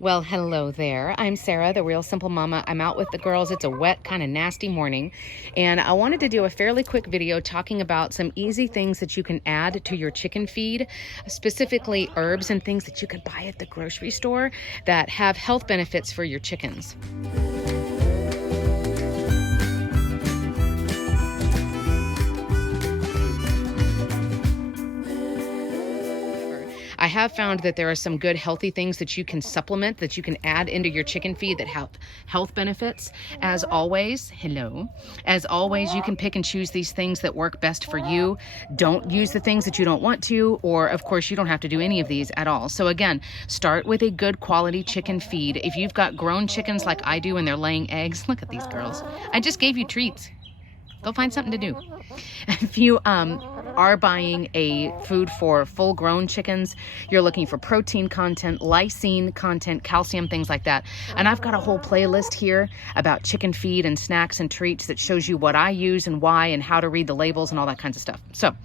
Well, hello there. I'm Sarah, the Real Simple Mama. I'm out with the girls. It's a wet, kind of nasty morning, and I wanted to do a fairly quick video talking about some easy things that you can add to your chicken feed, specifically herbs and things that you can buy at the grocery store that have health benefits for your chickens. I have found that there are some good healthy things that you can supplement, that you can add into your chicken feed that have health benefits. As always, you can pick and choose these things that work best for you. Don't use the things that you don't want to, or of course you don't have to do any of these at all. So again, start with a good quality chicken feed. If you've got grown chickens like I do and they're laying eggs, look at these girls. I just gave you treats. Go find something to do. If you are buying a food for full-grown chickens, you're looking for protein content, lysine content, calcium, things like that. And I've got a whole playlist here about chicken feed and snacks and treats that shows you what I use and why and how to read the labels and all that kinds of stuff. So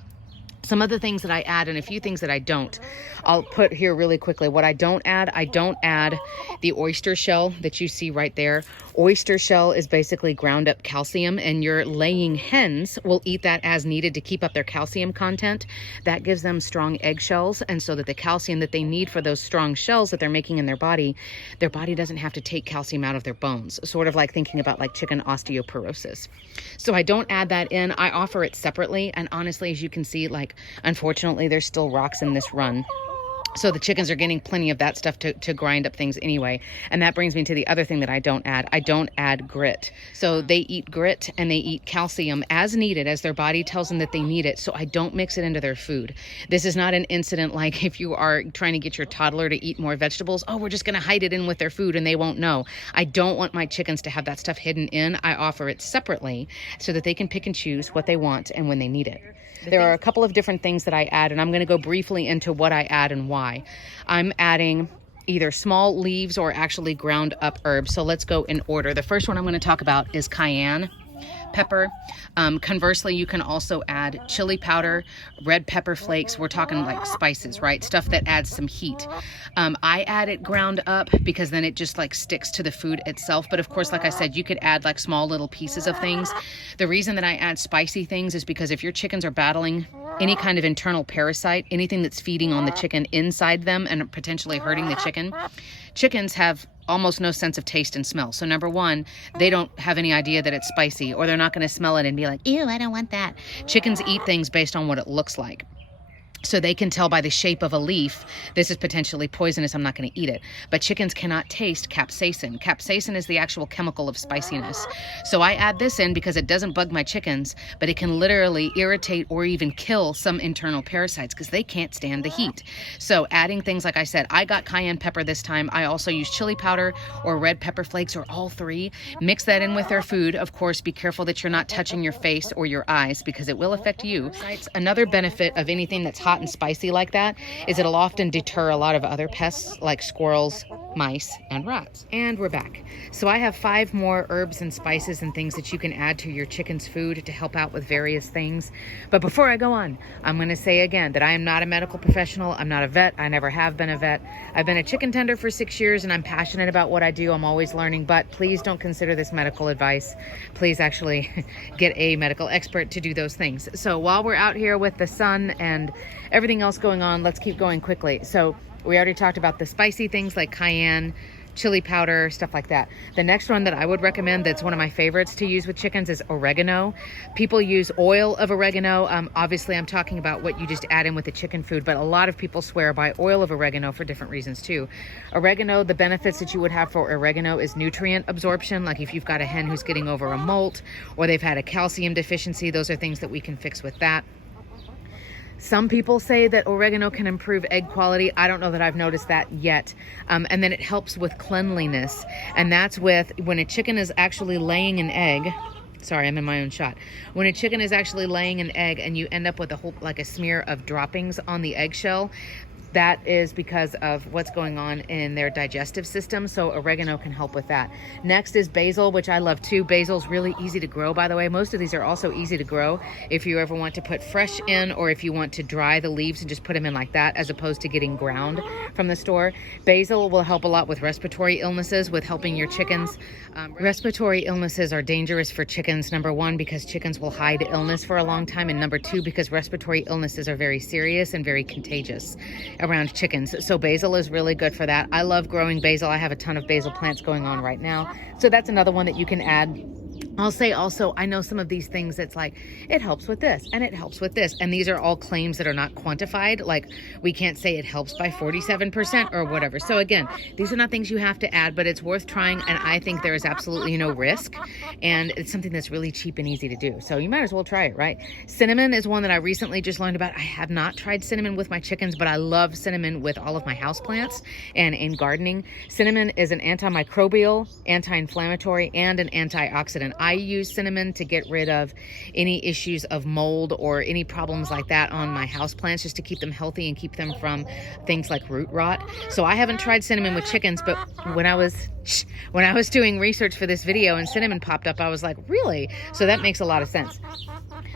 some of the things that I add and a few things that I don't, I'll put here really quickly. What I don't add the oyster shell that you see right there. Oyster shell is basically ground up calcium, and your laying hens will eat that as needed to keep up their calcium content. That gives them strong egg shells, and so that the calcium that they need for those strong shells that they're making in their body doesn't have to take calcium out of their bones, sort of like thinking about like chicken osteoporosis. So I don't add that in. I offer it separately, and honestly, as you can see, like, unfortunately, there's still rocks in this run. So the chickens are getting plenty of that stuff to grind up things anyway. And that brings me to the other thing that I don't add. I don't add grit. So they eat grit and they eat calcium as needed, as their body tells them that they need it. So I don't mix it into their food. This is not an incident like if you are trying to get your toddler to eat more vegetables. Oh, we're just going to hide it in with their food and they won't know. I don't want my chickens to have that stuff hidden in. I offer it separately so that they can pick and choose what they want and when they need it. There are a couple of different things that I add, and I'm going to go briefly into what I add and why. I'm adding either small leaves or actually ground up herbs. So let's go in order. The first one I'm going to talk about is cayenne pepper. Conversely, you can also add chili powder, red pepper flakes. We're talking like spices, right? Stuff that adds some heat. I add it ground up because then it just like sticks to the food itself. But of course, like I said, you could add like small little pieces of things. The reason that I add spicy things is because if your chickens are battling any kind of internal parasite, anything that's feeding on the chicken inside them and potentially hurting the chicken, chickens have almost no sense of taste and smell. So number one, they don't have any idea that it's spicy, or they're not going to smell it and be like, ew, I don't want that. Chickens eat things based on what it looks like. So they can tell by the shape of a leaf, this is potentially poisonous, I'm not going to eat it. But chickens cannot taste capsaicin. Capsaicin is the actual chemical of spiciness. So I add this in because it doesn't bug my chickens, but it can literally irritate or even kill some internal parasites because they can't stand the heat. So adding things, like I said, I got cayenne pepper this time. I also use chili powder or red pepper flakes or all three. Mix that in with their food. Of course, be careful that you're not touching your face or your eyes because it will affect you. Another benefit of anything that's hot and spicy like that is it'll often deter a lot of other pests like squirrels, mice, and rats. And we're back. So I have 5 more herbs and spices and things that you can add to your chicken's food to help out with various things. But before I go on, I'm going to say again that I am not a medical professional. I'm not a vet. I never have been a vet. I've been a chicken tender for 6 years and I'm passionate about what I do. I'm always learning, but please don't consider this medical advice. Please actually get a medical expert to do those things. So while we're out here with the sun and everything else going on, let's keep going quickly. So we already talked about the spicy things like cayenne, chili powder, stuff like that. The next one that I would recommend that's one of my favorites to use with chickens is oregano. People use oil of oregano. Obviously, I'm talking about what you just add in with the chicken food, but a lot of people swear by oil of oregano for different reasons too. Oregano, the benefits that you would have for oregano is nutrient absorption. Like if you've got a hen who's getting over a molt or they've had a calcium deficiency, those are things that we can fix with that. Some people say that oregano can improve egg quality. I don't know that I've noticed that yet. And then it helps with cleanliness. And that's with when a chicken is actually laying an egg. Sorry, I'm in my own shot. When a chicken is actually laying an egg and you end up with a whole, like a smear of droppings on the eggshell, that is because of what's going on in their digestive system. So oregano can help with that. Next is basil, which I love too. Basil's really easy to grow, by the way. Most of these are also easy to grow if you ever want to put fresh in, or if you want to dry the leaves and just put them in like that, as opposed to getting ground from the store. Basil will help a lot with respiratory illnesses, with helping your chickens. Respiratory illnesses are dangerous for chickens, number one, because chickens will hide illness for a long time, and number two, because respiratory illnesses are very serious and very contagious around chickens. So basil is really good for that. I love growing basil. I have a ton of basil plants going on right now. So that's another one that you can add. I'll say also, I know some of these things that's like, it helps with this and it helps with this. And these are all claims that are not quantified. Like, we can't say it helps by 47% or whatever. So again, these are not things you have to add, but it's worth trying. And I think there is absolutely no risk. And it's something that's really cheap and easy to do. So you might as well try it, right? Cinnamon is one that I recently just learned about. I have not tried cinnamon with my chickens, but I love cinnamon with all of my houseplants and in gardening. Cinnamon is an antimicrobial, anti-inflammatory, and an antioxidant. I use cinnamon to get rid of any issues of mold or any problems like that on my houseplants, just to keep them healthy and keep them from things like root rot. So I haven't tried cinnamon with chickens, but when I was doing research for this video and cinnamon popped up, I was like, really? So that makes a lot of sense.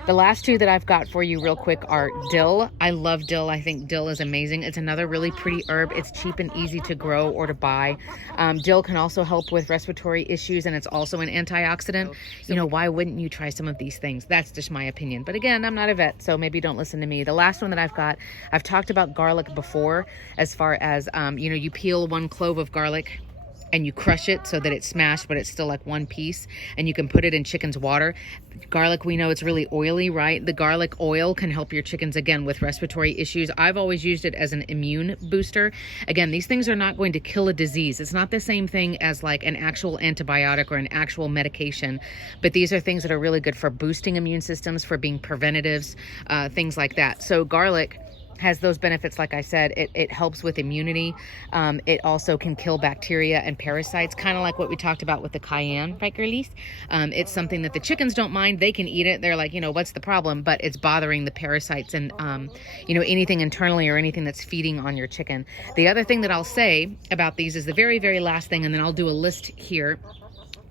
The last two that I've got for you real quick are dill. I love dill. I think dill is amazing. It's another really pretty herb. It's cheap and easy to grow or to buy. Dill can also help with respiratory issues, and it's also an antioxidant. You know, why wouldn't you try some of these things? That's just my opinion. But again, I'm not a vet, so maybe don't listen to me. The last one that I've got, I've talked about garlic before, as far as, you know, you peel one clove of garlic and you crush it so that it's smashed, but it's still like one piece, and you can put it in chicken's water. Garlic, we know it's really oily, right? The garlic oil can help your chickens, again, with respiratory issues. I've always used it as an immune booster. Again, these things are not going to kill a disease. It's not the same thing as like an actual antibiotic or an actual medication, but these are things that are really good for boosting immune systems, for being preventatives, things like that. So garlic has those benefits. Like I said, it helps with immunity. It also can kill bacteria and parasites, kind of like what we talked about with the cayenne, right, girlies? It's something that the chickens don't mind. They can eat it. They're like, you know, what's the problem? But it's bothering the parasites and, you know, anything internally or anything that's feeding on your chicken. The other thing that I'll say about these is the very, very last thing, and then I'll do a list here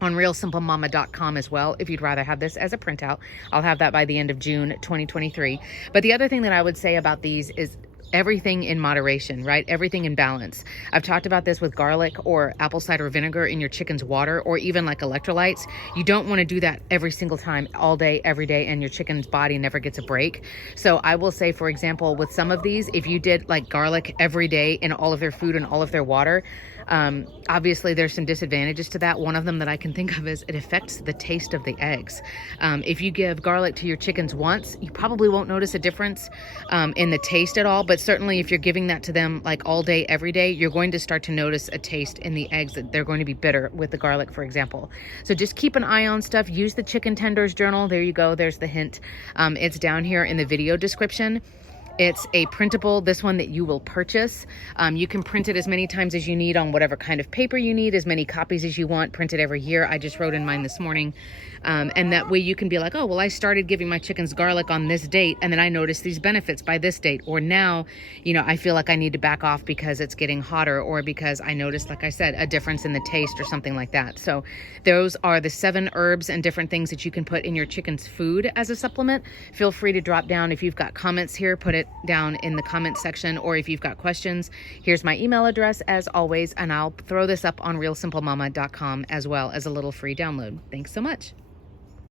on realsimplemama.com as well, if you'd rather have this as a printout. I'll have that by the end of June 2023. But the other thing that I would say about these is everything in moderation, right? Everything in balance. I've talked about this with garlic or apple cider vinegar in your chicken's water, or even like electrolytes. You don't want to do that every single time, all day, every day, and your chicken's body never gets a break. So I will say, for example, with some of these, if you did like garlic every day in all of their food and all of their water, obviously there's some disadvantages to that. One of them that I can think of is it affects the taste of the eggs. If you give garlic to your chickens once, you probably won't notice a difference in the taste at all, but certainly if you're giving that to them like all day, every day, you're going to start to notice a taste in the eggs that they're going to be bitter with the garlic, for example. So just keep an eye on stuff. Use the Chicken Tenders Journal. There you go. There's the hint. It's down here in the video description. It's a printable, this one that you will purchase. You can print it as many times as you need on whatever kind of paper you need, as many copies as you want, print it every year. I just wrote in mine this morning. And that way you can be like, oh, well, I started giving my chickens garlic on this date, and then I noticed these benefits by this date. Or now, you know, I feel like I need to back off because it's getting hotter, or because I noticed, like I said, a difference in the taste or something like that. So those are the 7 herbs and different things that you can put in your chicken's food as a supplement. Feel free to drop down. If you've got comments here, put it down in the comment section, or if you've got questions, here's my email address as always, and I'll throw this up on realsimplemama.com as well as a little free download. Thanks so much.